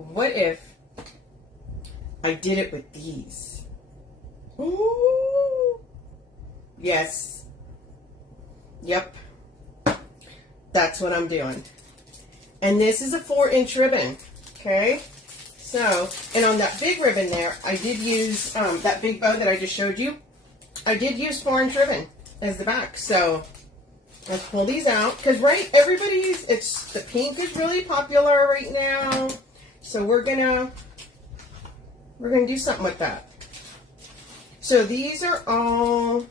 what if I did it with these? Ooh. Yes. Yep. That's what I'm doing. And this is a 4-inch ribbon. Okay. So, and on that big ribbon there, I did use that big bow that I just showed you. I did use 4-inch ribbon as the back. So, let's pull these out. Because, right, the pink is really popular right now. So, we're gonna do something with that. So, these are all,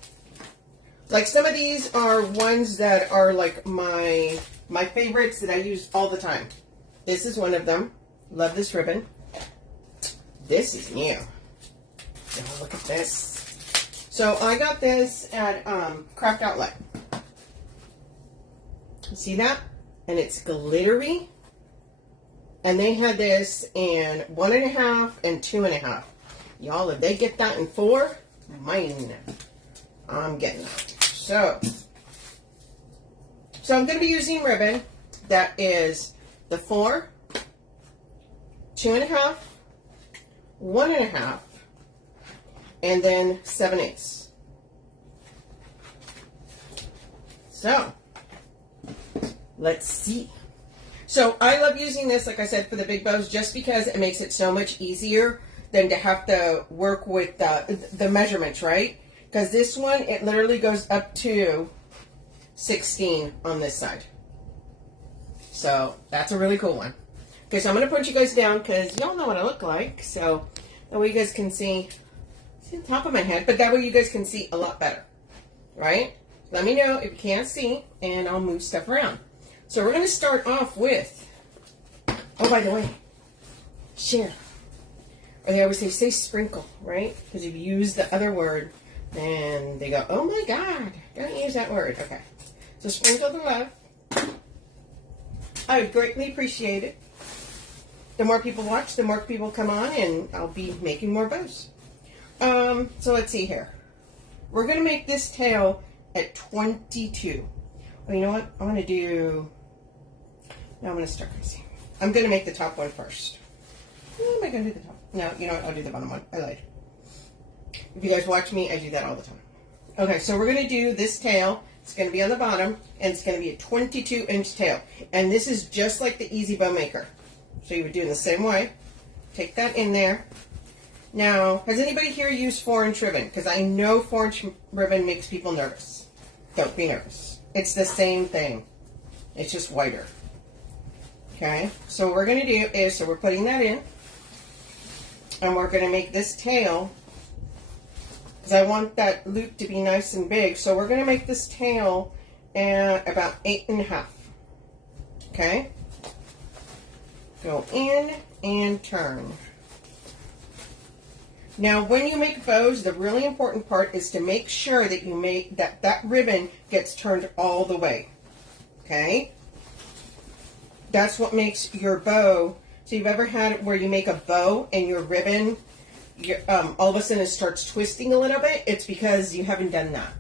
like, some of these are ones that are, like, my favorites that I use all the time. This is one of them. Love this ribbon. This is new. Oh, look at this. So I got this at Craft Outlet. See that? And it's glittery. And they had this in 1.5 and 2.5. Y'all, if they get that in 4, mine. I'm getting that. So I'm going to be using ribbon that is the 4, 2.5, 1.5, and then 7/8. So, let's see. So, I love using this, like I said, for the big bows just because it makes it so much easier than to have to work with the measurements, right? Because this one, it literally goes up to 16 on this side. So, that's a really cool one. Okay, so I'm going to put you guys down because y'all know what I look like. So, that way you guys can see the top of my head. But that way you guys can see a lot better. Right? Let me know if you can't see and I'll move stuff around. So, we're going to start off with, oh, by the way, share. Or they always say sprinkle, right? Because if you use the other word, then they go, oh my God, don't use that word. Okay. So, sprinkle the love. I would greatly appreciate it. The more people watch, the more people come on, and I'll be making more bows. So let's see here. We're going to make this tail at 22. Well, you know what? I'm going to do... No, I'm going to start crazy. I'm going to make the top one first. Am I going to do the top? No, you know what? I'll do the bottom one. I lied. If you guys watch me, I do that all the time. Okay, so we're going to do this tail. It's going to be on the bottom, and it's going to be a 22-inch tail. And this is just like the Easy Bow Maker. So you would do it the same way. Take that in there. Now, has anybody here used 4-inch ribbon? Because I know 4-inch ribbon makes people nervous. Don't be nervous. It's the same thing. It's just whiter. Okay? So what we're going to do is, so we're putting that in. And we're going to make this tail, because I want that loop to be nice and big. So we're going to make this tail at about 8.5. Okay? Go in and turn. Now, when you make bows, the really important part is to make sure that you make that ribbon gets turned all the way. Okay? That's what makes your bow. So you've ever had it where you make a bow and your ribbon, all of a sudden it starts twisting a little bit? It's because you haven't done that.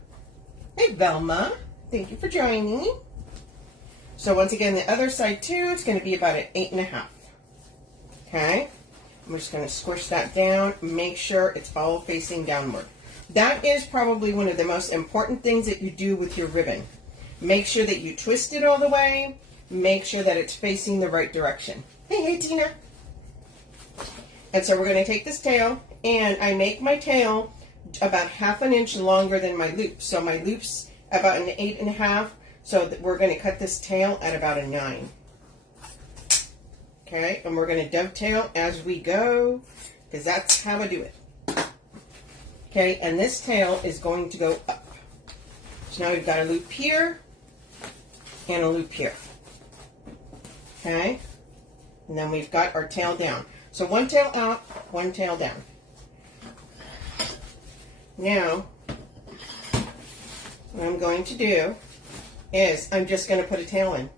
Hey, Velma. Thank you for joining me. So once again, the other side too, it's going to be about an 8.5. Okay? I'm just going to squish that down, make sure it's all facing downward. That is probably one of the most important things that you do with your ribbon. Make sure that you twist it all the way. Make sure that it's facing the right direction. Hey, Tina. And so we're going to take this tail, and I make my tail about 1/2 inch longer than my loop. So my loop's about an 8.5. So we're going to cut this tail at about a 9. Okay, and we're going to dovetail as we go, because that's how I do it. Okay, and this tail is going to go up. So now we've got a loop here and a loop here. Okay, and then we've got our tail down. So one tail out, one tail down. Now, what I'm going to do is I'm just going to put a tail in.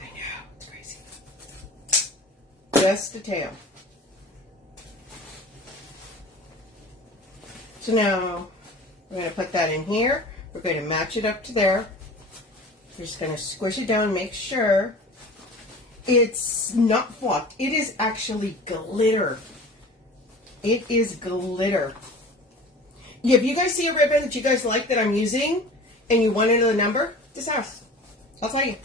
I know, it's crazy. Just a tail. So now we're going to put that in here. We're going to match it up to there. We're just going to squish it down, make sure It's not fluff. It is actually glitter. It is glitter. If you guys see a ribbon that you guys like that I'm using and you want to know the number, just ask. I'll tell you.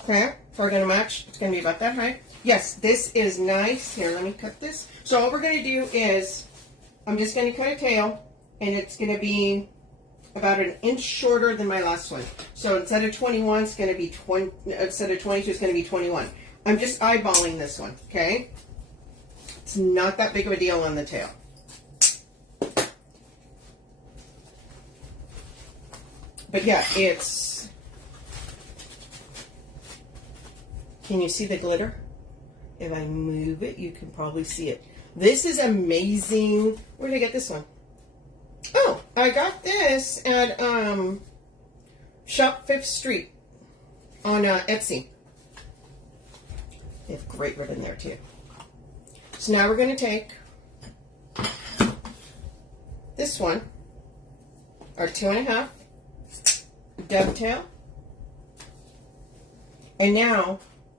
Okay, so we're going to match. It's going to be about that high. Yes, this is nice. Here, let me cut this. So what we're going to do is I'm just going to cut a tail, and it's going to be about an inch shorter than my last one. So instead of 21, it's going to be 20. Instead of 22, it's going to be 21. I'm just eyeballing this one, okay? It's not that big of a deal on the tail. But yeah, it's... Can you see the glitter? If I move it, you can probably see it. This is amazing. Where did I get this one? Oh, I got this at Shop 5th Street on Etsy. They have great ribbon there too. So now we're going to take this one, our 2.5 dovetail, and now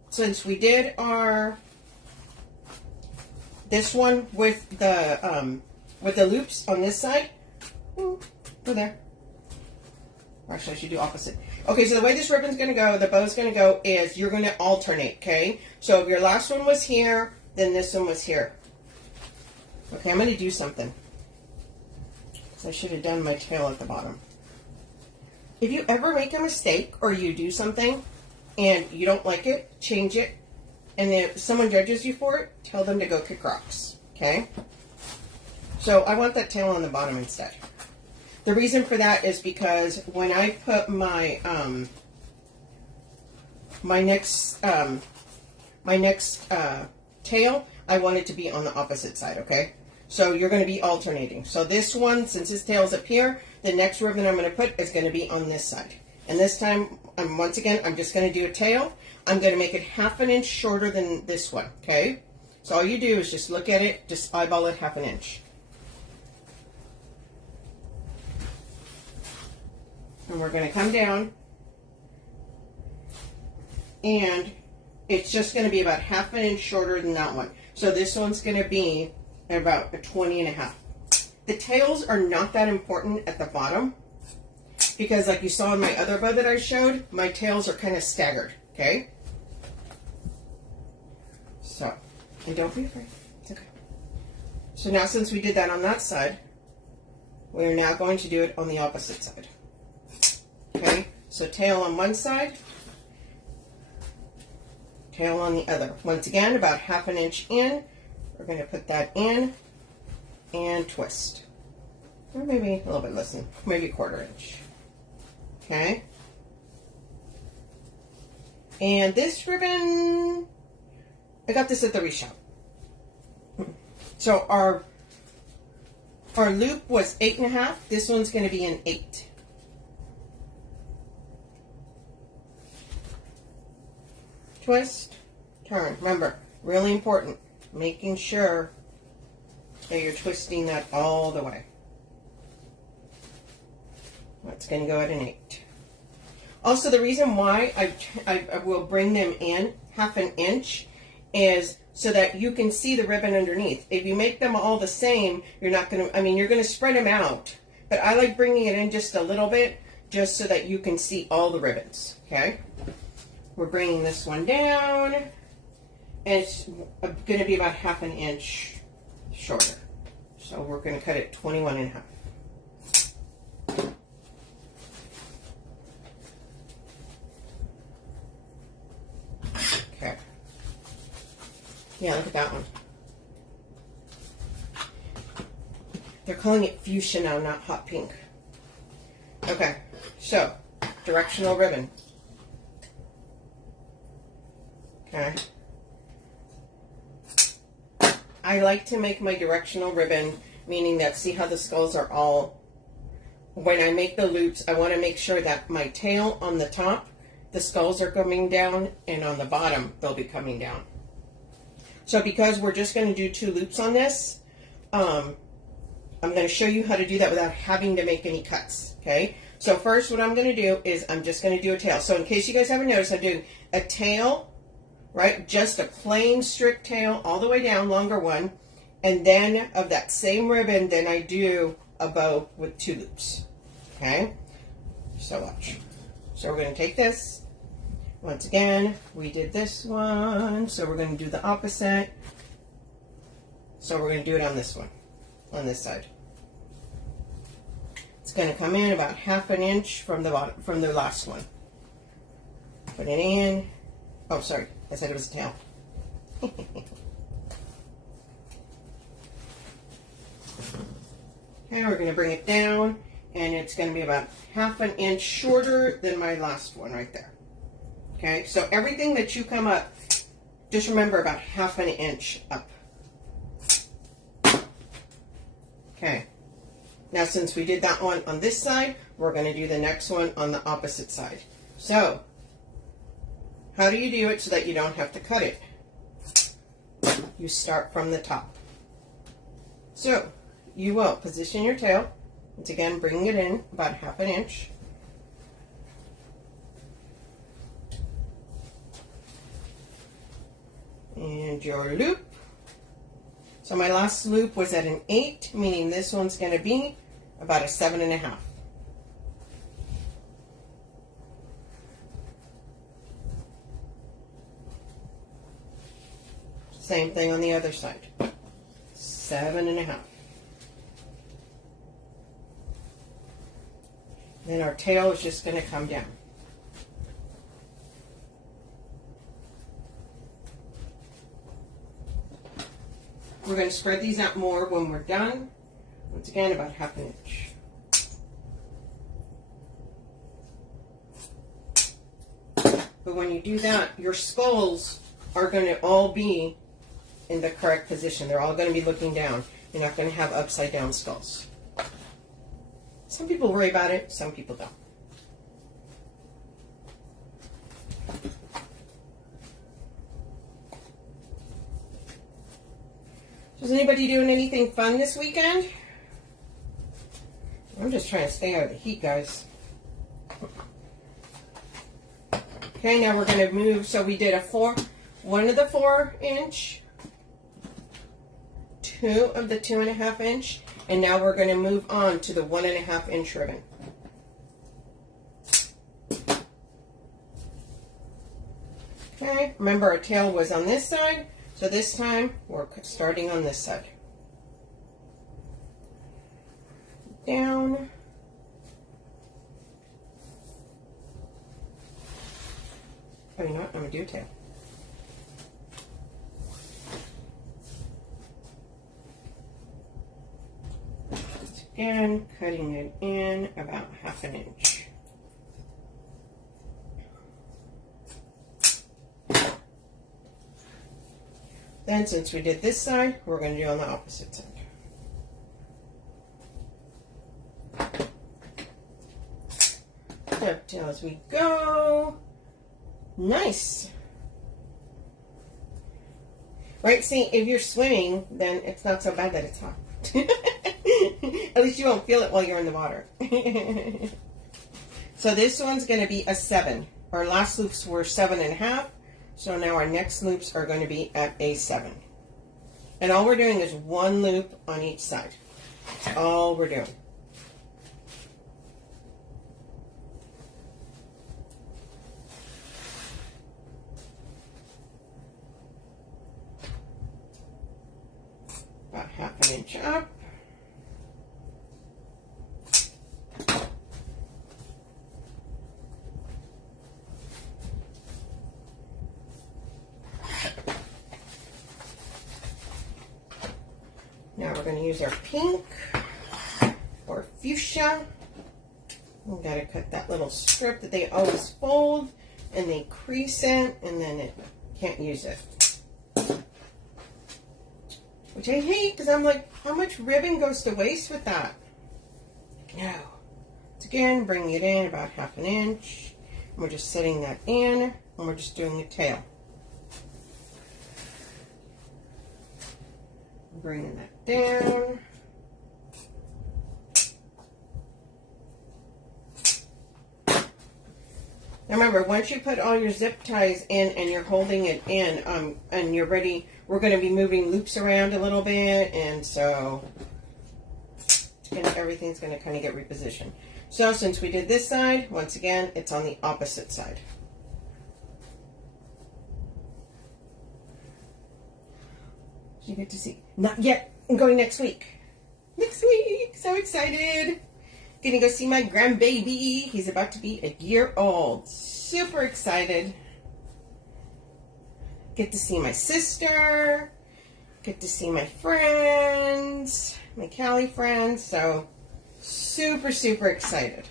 since we did our this one with the loops on this side, go there. Actually, I should do opposite. Okay, so the way this ribbon's going to go, the bow's going to go is you're going to alternate, okay? So if your last one was here, then this one was here. Okay, I'm going to do something. I should have done my tail at the bottom. If you ever make a mistake or you do something and you don't like it, change it. And if someone judges you for it, tell them to go kick rocks, okay? So I want that tail on the bottom instead. The reason for that is because when I put my my next tail, I want it to be on the opposite side, okay? So you're going to be alternating. So this one, since his tail's up here, the next ribbon I'm going to put is going to be on this side. And this time, once again, I'm just going to do a tail. I'm going to make it 1/2 inch shorter than this one, okay? So all you do is just look at it, just eyeball it 1/2 inch. And we're going to come down, and it's just going to be about 1/2 inch shorter than that one. So this one's going to be about a 20.5. The tails are not that important at the bottom because, like you saw in my other bow that I showed, my tails are kind of staggered, okay? So, and don't be afraid, it's okay. So now since we did that on that side, we're now going to do it on the opposite side. Okay, so tail on one side, tail on the other. Once again, about 1/2 inch in. We're going to put that in and twist. Or maybe a little bit less than, maybe 1/4 inch. Okay. And this ribbon, I got this at the reshop. So our loop was 8.5. This one's going to be an 8. Twist, turn. Remember, really important, making sure that you're twisting that all the way. That's going to go at an 8. Also, the reason why I will bring them in 1/2 inch is so that you can see the ribbon underneath. If you make them all the same, you're not going to, I mean, you're going to spread them out. But I like bringing it in just a little bit, just so that you can see all the ribbons, okay? We're bringing this one down, and it's going to be about 1/2 inch shorter. So we're going to cut it 21.5. Okay. Yeah, look at that one. They're calling it fuchsia now, not hot pink. Okay, so directional ribbon. Okay. I like to make my directional ribbon, meaning that, see how the skulls are all, when I make the loops, I want to make sure that my tail on the top, the skulls are coming down, and on the bottom, they'll be coming down. So because we're just going to do 2 loops on this, I'm going to show you how to do that without having to make any cuts, okay? So first what I'm going to do is I'm just going to do a tail. So in case you guys haven't noticed, I'm doing a tail, right? Just a plain strip tail all the way down, longer one. And then of that same ribbon, then I do a bow with 2 loops. Okay? So watch. So we're going to take this. Once again, we did this one. So we're going to do the opposite. So we're going to do it on this one, on this side. It's going to come in about 1/2 inch from the bottom, from the last one. Put it in. Oh, sorry. I said it was a tail. Okay, we're going to bring it down, and it's going to be about 1/2 inch shorter than my last one right there. Okay, so everything that you come up, just remember about 1/2 inch up. Okay, now since we did that one on this side, we're going to do the next one on the opposite side. So, how do you do it so that you don't have to cut it? You start from the top. So, you will position your tail. Once again, bringing it in about 1/2 inch. And your loop. So my last loop was at an 8, meaning this one's going to be about a 7.5. Same thing on the other side. 7.5. Then our tail is just going to come down. We're going to spread these out more when we're done. Once again, about 1/2 inch. But when you do that, your skulls are going to all be in the correct position. They're all going to be looking down. You're not going to have upside down skulls. Some people worry about it, some people don't. Is anybody doing anything fun this weekend? I'm just trying to stay out of the heat, guys. Okay, now we're going to move. So we did one of the 4 inch, 2 of the 2.5 inch, and now we're going to move on to the 1.5 inch ribbon. Okay, remember our tail was on this side. So this time, we're starting on this side. Down. Oh, you know what? I'm going to do a tail. Again, cutting it in about 1/2 inch. Then, since we did this side, we're going to do on the opposite side. Dovetail as we go. Nice. Right, see, if you're swimming, then it's not so bad that it's hot. At least you won't feel it while you're in the water. So this one's going to be a 7. Our last loops were 7.5. So now our next loops are going to be at a 7. And all we're doing is 1 loop on each side. That's all we're doing. About 1/2 inch up. Now we're going to use our pink or fuchsia. We've got to cut that little strip that they always fold and they crease it and then it can't use it. Which I hate because I'm like, how much ribbon goes to waste with that? No. So again, bringing it in about 1/2 inch. And we're just setting that in and we're just doing a tail. Bringing that down. Now remember, once you put all your zip ties in and you're holding it in, and you're ready, we're going to be moving loops around a little bit, and so everything's going to kind of get repositioned. So since we did this side, once again, it's on the opposite side. You get to see. Not yet. I'm going next week. Next week. So excited. Gonna go see my grandbaby. He's about to be a year old. Super excited. Get to see my sister. Get to see my friends. My Cali friends. So super, super excited.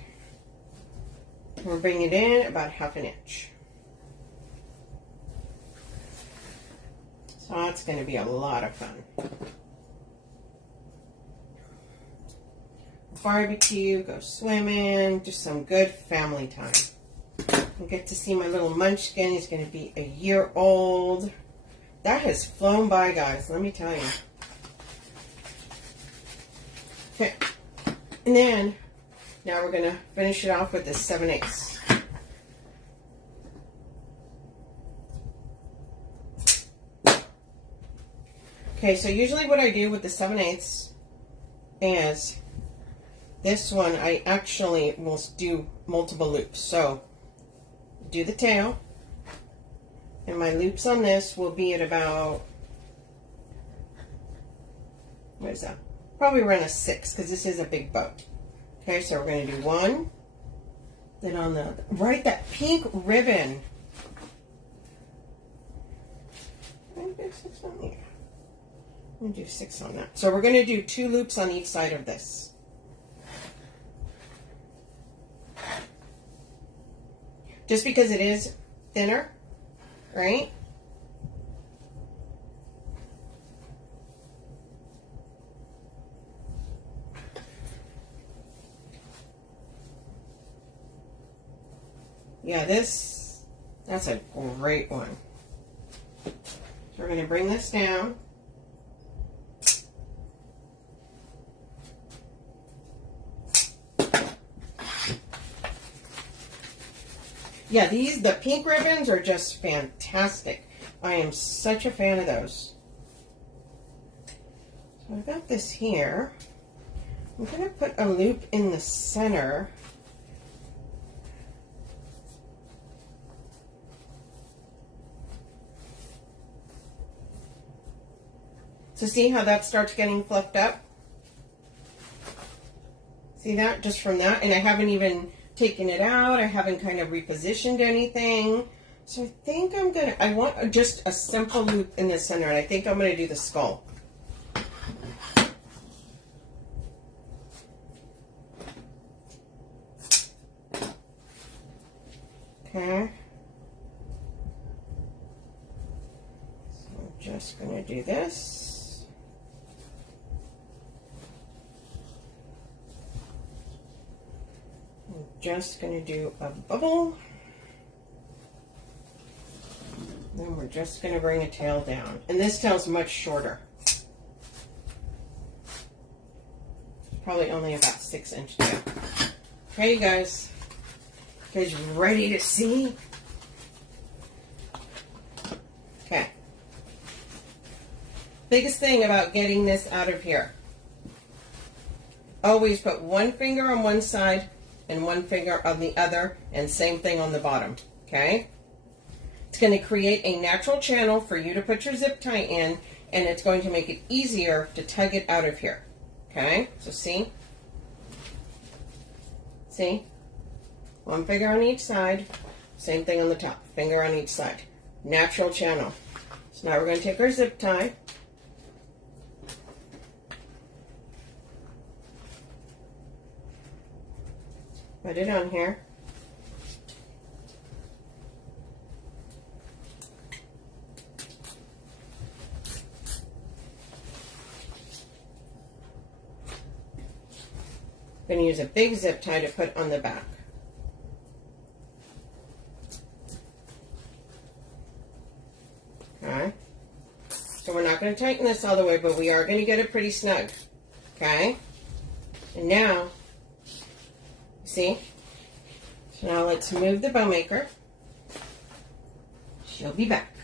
We're bringing it in about 1/2 inch. So it's going to be a lot of fun. Barbecue, go swimming, just some good family time. I get to see my little munchkin. He's going to be a year old. That has flown by, guys, let me tell you. Okay, and then now we're going to finish it off with the 7/8. Okay, so usually what I do with the 7/8 is this one, I actually will do multiple loops. So do the tail, and my loops on this will be at about, what is that? Probably around a 6, because this is a big bow. Okay, so we're going to do 1, then on the right, that pink ribbon. I'm going to do 6 on that. So we're going to do 2 loops on each side of this. Just because it is thinner, right? Yeah, that's a great one. So we're going to bring this down. Yeah, the pink ribbons are just fantastic. I am such a fan of those. So I've got this here. I'm going to put a loop in the center. So see how that starts getting fluffed up? See that? Just from that. And I haven't even taken it out. I haven't kind of repositioned anything. So I think I want just a simple loop in the center, and I think I'm going to do the skull. Okay. So I'm just going to do this. Just going to do a bubble. Then we're just going to bring a tail down. And this tail's much shorter. Probably only about 6 inch tail. Okay, you guys. You guys ready to see? Okay. Biggest thing about getting this out of here. Always put one finger on one side and one finger on the other, and same thing on the bottom, okay? It's going to create a natural channel for you to put your zip tie in, and it's going to make it easier to tug it out of here, okay? So see? See? One finger on each side, same thing on the top, finger on each side. Natural channel. So now we're going to take our zip tie. Put it on here. I'm going to use a big zip tie to put on the back. Okay. So we're not going to tighten this all the way, but we are going to get it pretty snug. Okay. And now, see? So now let's move the bow maker. she'll be back.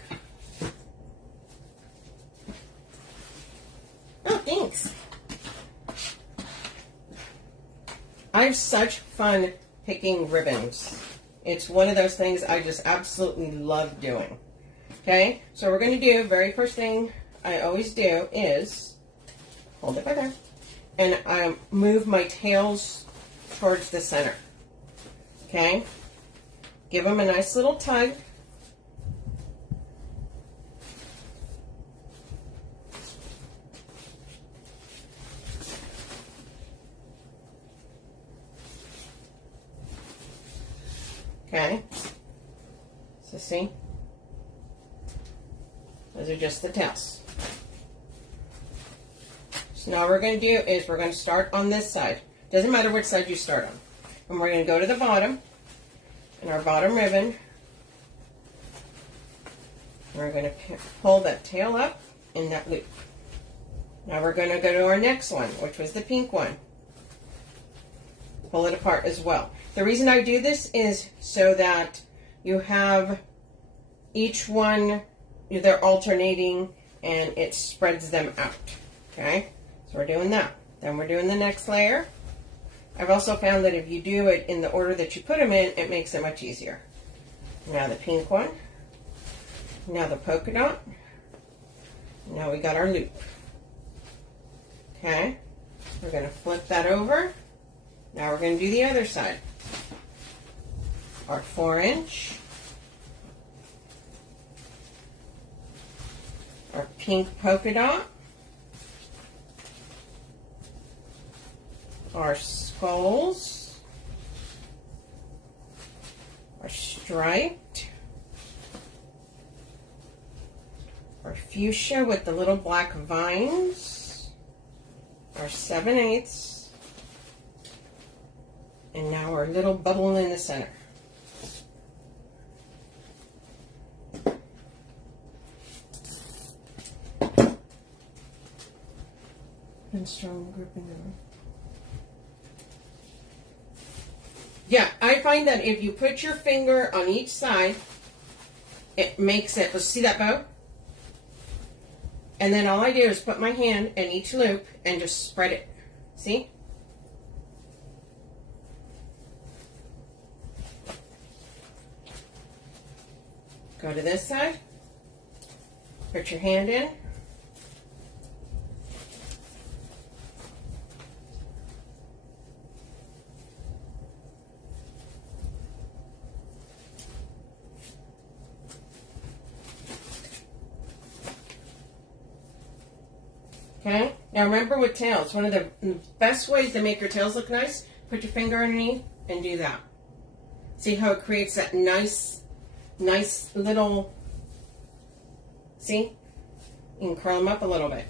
Oh, thanks. I have such fun picking ribbons. It's one of those things I just absolutely love doing. Okay, so we're going to do, very first thing I always do is, hold it by there, and I move my tails towards the center. Okay, give them a nice little tug. Okay, so see, those are just the tails. So now what we're going to do is we're going to start on this side. Doesn't matter which side you start on. And we're going to go to the bottom, and our bottom ribbon, we're going to pull that tail up in that loop. Now we're going to go to our next one, which was the pink one. Pull it apart as well. The reason I do this is so that you have each one, they're alternating and it spreads them out. Okay, so we're doing that. Then we're doing the next layer. I've also found that if you do it in the order that you put them in, it makes it much easier. Now the pink one. Now the polka dot. Now we got our loop. Okay, we're going to flip that over. Now we're going to do the other side. Our 4-inch. Our pink polka dot. Our skulls. Our striped. Our fuchsia with the little black vines. Our 7/8. And now our little bubble in the center. And strong gripping them. Yeah, I find that if you put your finger on each side, it makes it, let's see that bow? And then all I do is put my hand in each loop and just spread it. See? Go to this side, put your hand in, okay? Now remember with tails, one of the best ways to make your tails look nice, put your finger underneath and do that. See how it creates that nice little, see? You can curl them up a little bit.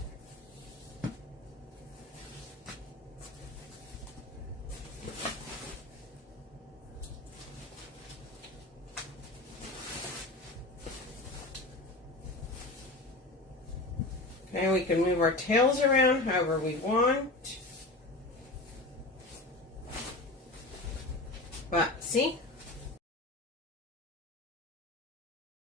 Okay, we can move our tails around however we want. But see?